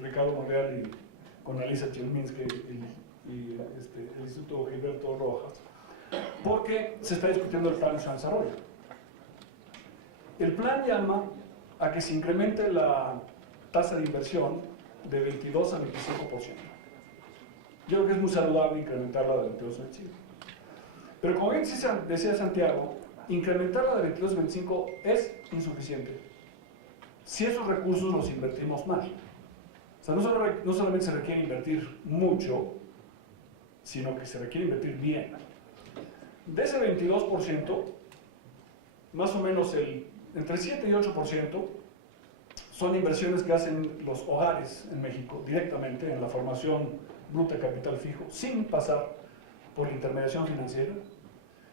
Ricardo Monreal y con Alisa Chelminsky y el Instituto Gilberto Rojas, porque se está discutiendo el plan de desarrollo. El plan llama a que se incremente la tasa de inversión de 22 a 25%. Yo creo que es muy saludable incrementarla de 22 a 25. Pero como bien decía Santiago, incrementarla de 22 a 25 es insuficiente si esos recursos los invertimos mal. O sea, no solamente se requiere invertir mucho, sino que se requiere invertir bien. De ese 22%, más o menos entre 7 y 8% son inversiones que hacen los hogares en México directamente en la formación bruta de capital fijo, sin pasar por la intermediación financiera,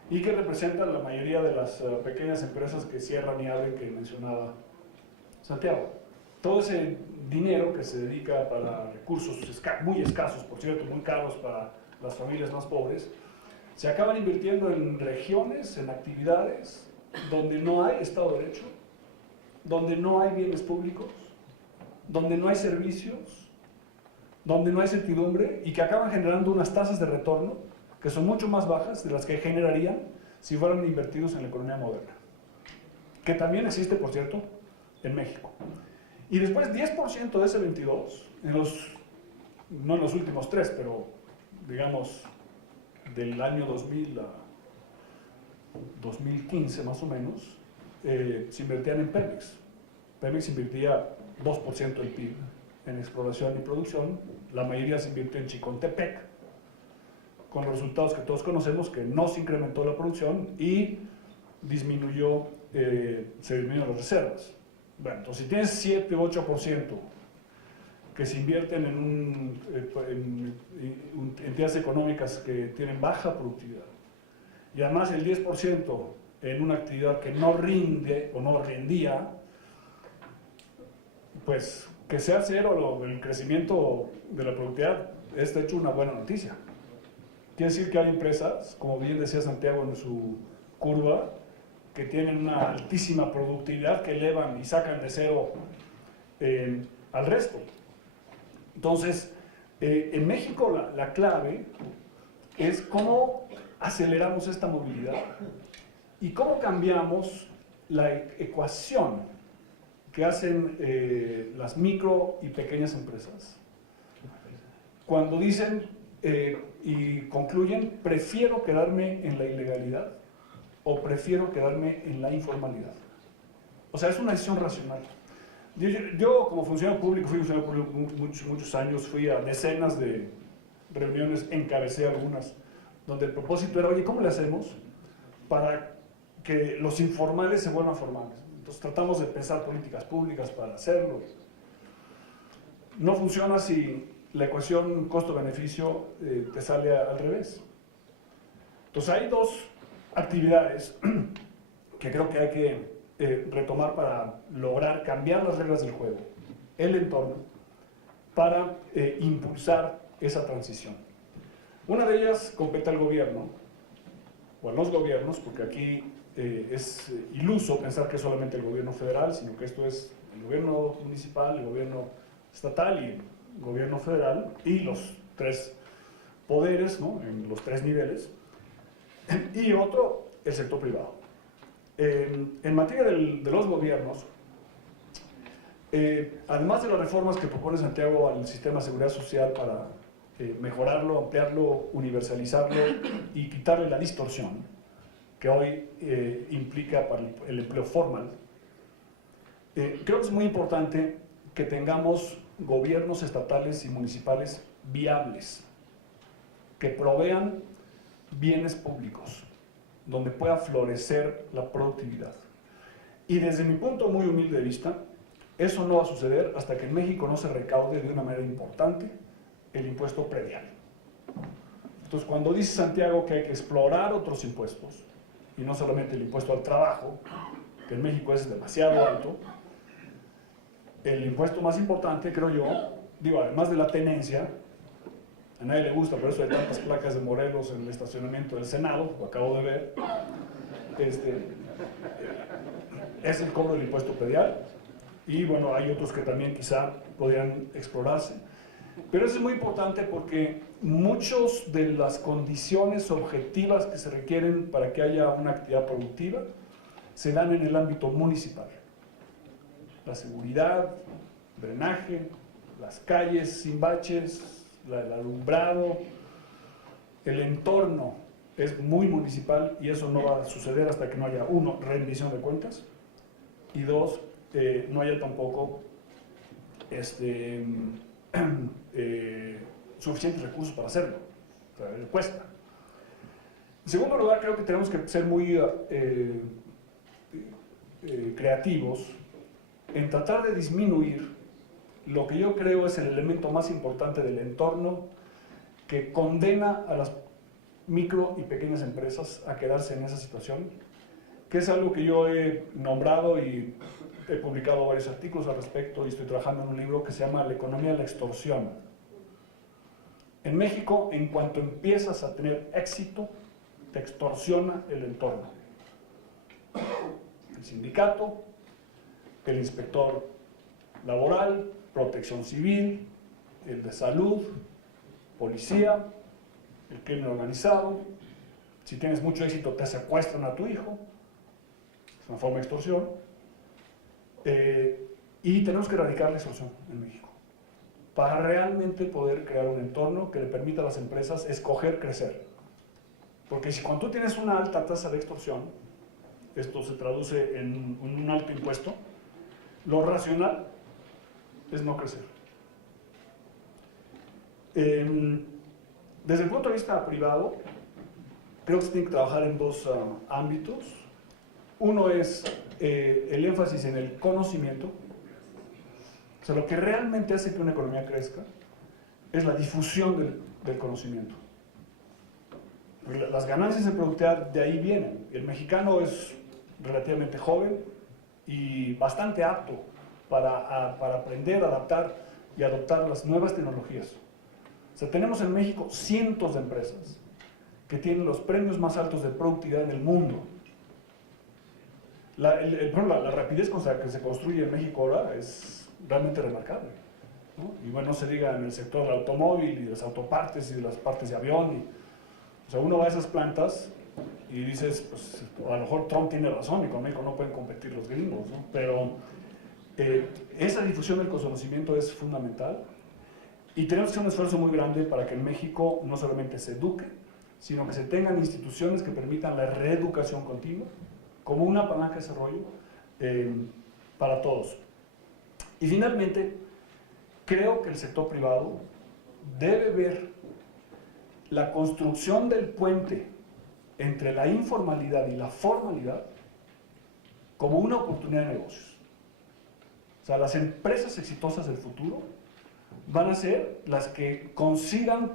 y que representan la mayoría de las pequeñas empresas que cierran y abren que mencionaba Santiago. Todo ese dinero que se dedica para recursos muy escasos, por cierto, muy caros para las familias más pobres, se acaban invirtiendo en regiones, en actividades donde no hay Estado de Derecho, donde no hay bienes públicos, donde no hay servicios, donde no hay certidumbre, y que acaban generando unas tasas de retorno que son mucho más bajas de las que generarían si fueran invertidos en la economía moderna, que también existe, por cierto, en México. Y después 10% de ese 22, no en los últimos 3, pero digamos del año 2000 a 2015 más o menos, se invertían en Pemex. Pemex invertía 2% del PIB en exploración y producción, la mayoría se invirtió en Chicontepec, con los resultados que todos conocemos, que no se incrementó la producción y se disminuyeron las reservas. Bueno, entonces si tienes 7 u 8% que se invierten en entidades económicas que tienen baja productividad, y además el 10% en una actividad que no rinde o no rendía, pues que sea cero el crecimiento de la productividad es de hecho una buena noticia. Quiere decir que hay empresas, como bien decía Santiago en su curva, que tienen una altísima productividad, que elevan y sacan de cero al resto. Entonces, en México la clave es cómo aceleramos esta movilidad y cómo cambiamos la ecuación que hacen las micro y pequeñas empresas cuando dicen y concluyen: prefiero quedarme en la ilegalidad o prefiero quedarme en la informalidad. O sea, es una decisión racional. Yo como funcionario público, fui funcionario público muchos años, fui a decenas de reuniones, encabecé algunas, donde el propósito era: oye, ¿cómo le hacemos para que los informales se vuelvan formales? Entonces tratamos de pensar políticas públicas para hacerlo. No funciona si la ecuación costo-beneficio te sale al revés. Entonces hay dos actividades que creo que hay que retomar para lograr cambiar las reglas del juego, el entorno, para impulsar esa transición. Una de ellas compete al gobierno, o a los gobiernos, porque aquí es iluso pensar que es solamente el gobierno federal, sino que esto es el gobierno municipal, el gobierno estatal y el gobierno federal, y los tres poderes, ¿no?, en los tres niveles, y otro, el sector privado. En materia de los gobiernos, además de las reformas que propone Santiago al sistema de seguridad social para mejorarlo, ampliarlo, universalizarlo y quitarle la distorsión que hoy implica para el empleo formal, creo que es muy importante que tengamos gobiernos estatales y municipales viables, que provean bienes públicos, donde pueda florecer la productividad. Y desde mi punto muy humilde de vista, eso no va a suceder hasta que en México no se recaude de una manera importante el impuesto predial. Entonces, cuando dice Santiago que hay que explorar otros impuestos, y no solamente el impuesto al trabajo, que en México es demasiado alto, el impuesto más importante, creo yo, digo, además de la tenencia, a nadie le gusta, por eso hay tantas placas de Morelos en el estacionamiento del Senado, lo acabo de ver, es el cobro del impuesto predial, Y bueno, hay otros que también quizá podrían explorarse. Pero eso es muy importante porque muchas de las condiciones objetivas que se requieren para que haya una actividad productiva se dan en el ámbito municipal. La seguridad, drenaje, las calles sin baches, el alumbrado, el entorno es muy municipal y eso no va a suceder hasta que no haya, uno, rendición de cuentas y dos, no haya tampoco suficientes recursos para hacerlo. O sea, cuesta. En segundo lugar, creo que tenemos que ser muy creativos en tratar de disminuir lo que yo creo es el elemento más importante del entorno que condena a las micro y pequeñas empresas a quedarse en esa situación, que es algo que yo he nombrado y he publicado varios artículos al respecto y estoy trabajando en un libro que se llama La economía de la extorsión. En México, en cuanto empiezas a tener éxito, te extorsiona el entorno. El sindicato, el inspector laboral, protección civil, el de salud, policía, el crimen organizado. Si tienes mucho éxito, te secuestran a tu hijo. Es una forma de extorsión. Y tenemos que erradicar la extorsión en México para realmente poder crear un entorno que le permita a las empresas escoger crecer. Porque si cuando tú tienes una alta tasa de extorsión, esto se traduce en un alto impuesto, lo racional es no crecer. Desde el punto de vista privado, creo que se tiene que trabajar en dos ámbitos. Uno es el énfasis en el conocimiento. O sea, lo que realmente hace que una economía crezca es la difusión del conocimiento. Las ganancias de productividad de ahí vienen. El mexicano es relativamente joven y bastante apto para aprender, adaptar y adoptar las nuevas tecnologías. O sea, tenemos en México cientos de empresas que tienen los premios más altos de productividad en el mundo. La rapidez con la que se construye en México ahora es realmente remarcable, ¿no? Y bueno, no se diga en el sector del automóvil y de las autopartes y de las partes de avión. O sea, uno va a esas plantas y dices, pues a lo mejor Trump tiene razón y con México no pueden competir los gringos, ¿no? Pero esa difusión del conocimiento es fundamental y tenemos que hacer un esfuerzo muy grande para que en México no solamente se eduque, sino que se tengan instituciones que permitan la reeducación continua como una palanca de desarrollo para todos. Y finalmente, creo que el sector privado debe ver la construcción del puente entre la informalidad y la formalidad como una oportunidad de negocios. O sea, las empresas exitosas del futuro van a ser las que consigan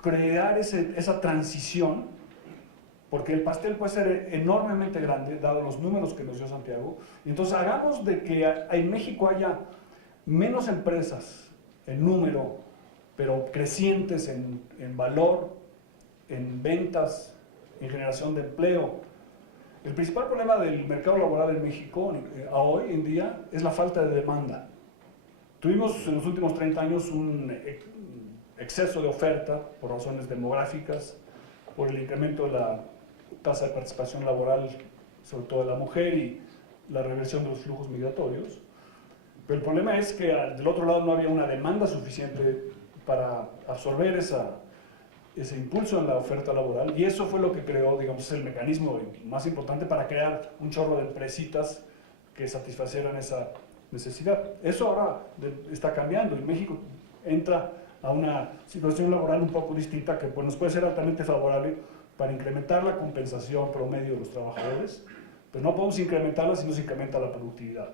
crear esa transición, porque el pastel puede ser enormemente grande, dado los números que nos dio Santiago, y entonces hagamos de que en México haya menos empresas en número, pero crecientes en valor, en ventas, en generación de empleo. El principal problema del mercado laboral en México hoy en día es la falta de demanda. Tuvimos en los últimos 30 años un exceso de oferta por razones demográficas, por el incremento de la tasa de participación laboral, sobre todo de la mujer, y la reversión de los flujos migratorios. Pero el problema es que del otro lado no había una demanda suficiente para absorber ese impulso en la oferta laboral, y eso fue lo que creó, digamos, el mecanismo más importante para crear un chorro de empresitas que satisfacieran esa necesidad. Eso ahora está cambiando y México entra a una situación laboral un poco distinta que pues, nos puede ser altamente favorable para incrementar la compensación promedio de los trabajadores, pero no podemos incrementarla si no se incrementa la productividad.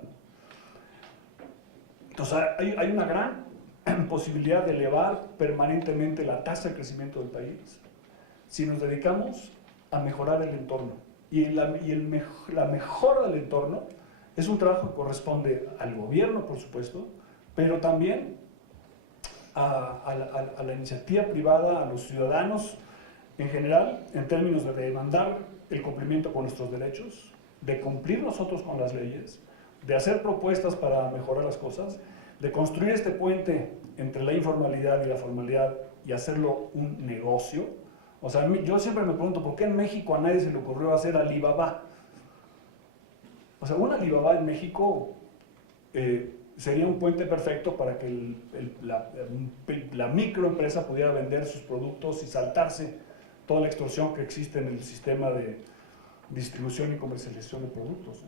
Entonces hay una gran posibilidad de elevar permanentemente la tasa de crecimiento del país si nos dedicamos a mejorar el entorno. Y la mejora del entorno es un trabajo que corresponde al gobierno, por supuesto, pero también a la iniciativa privada, a los ciudadanos en general, en términos de demandar el cumplimiento con nuestros derechos, de cumplir nosotros con las leyes, de hacer propuestas para mejorar las cosas, de construir este puente entre la informalidad y la formalidad y hacerlo un negocio. O sea, yo siempre me pregunto, ¿por qué en México a nadie se le ocurrió hacer Alibaba? O sea, un Alibaba en México sería un puente perfecto para que la microempresa pudiera vender sus productos y saltarse toda la extorsión que existe en el sistema de distribución y comercialización de productos.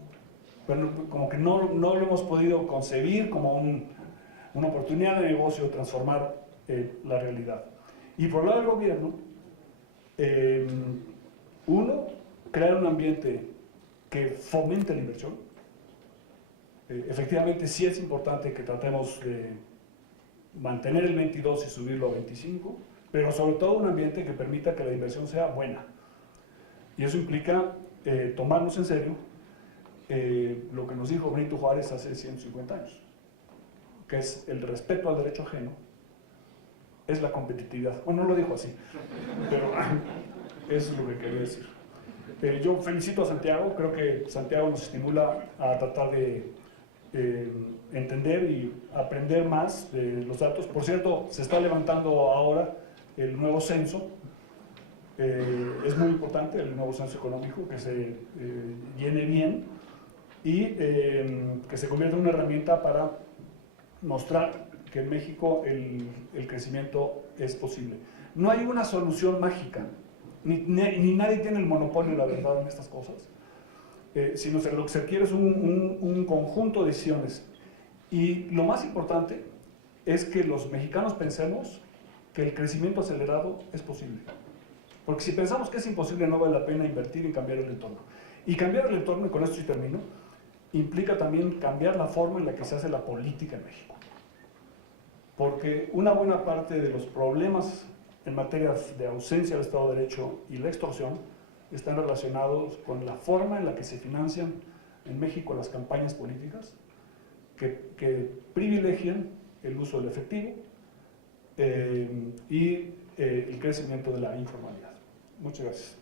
Pero como que no lo hemos podido concebir como una oportunidad de negocio, transformar la realidad. Y por el lado del gobierno, uno, crear un ambiente que fomente la inversión. Efectivamente, sí es importante que tratemos de mantener el 22 y subirlo a 25, pero sobre todo un ambiente que permita que la inversión sea buena. Y eso implica tomarnos en serio lo que nos dijo Benito Juárez hace 150 años, que es el respeto al derecho ajeno, es la competitividad. Bueno, no lo dijo así, pero eso es lo que quería decir. Yo felicito a Santiago, creo que Santiago nos estimula a tratar de entender y aprender más de los datos. Por cierto, se está levantando ahora el nuevo censo. Es muy importante el nuevo censo económico, que se llene bien y que se convierta en una herramienta para mostrar que en México el crecimiento es posible. No hay una solución mágica, ni nadie tiene el monopolio de la verdad en estas cosas, sino que lo que se quiere es un conjunto de decisiones. Y lo más importante es que los mexicanos pensemos que el crecimiento acelerado es posible. Porque si pensamos que es imposible, no vale la pena invertir en cambiar el entorno. Y cambiar el entorno, y con esto sí termino, implica también cambiar la forma en la que se hace la política en México. Porque una buena parte de los problemas en materia de ausencia del Estado de Derecho y la extorsión están relacionados con la forma en la que se financian en México las campañas políticas, que privilegian el uso del efectivo y el crecimiento de la informalidad. Muchas gracias.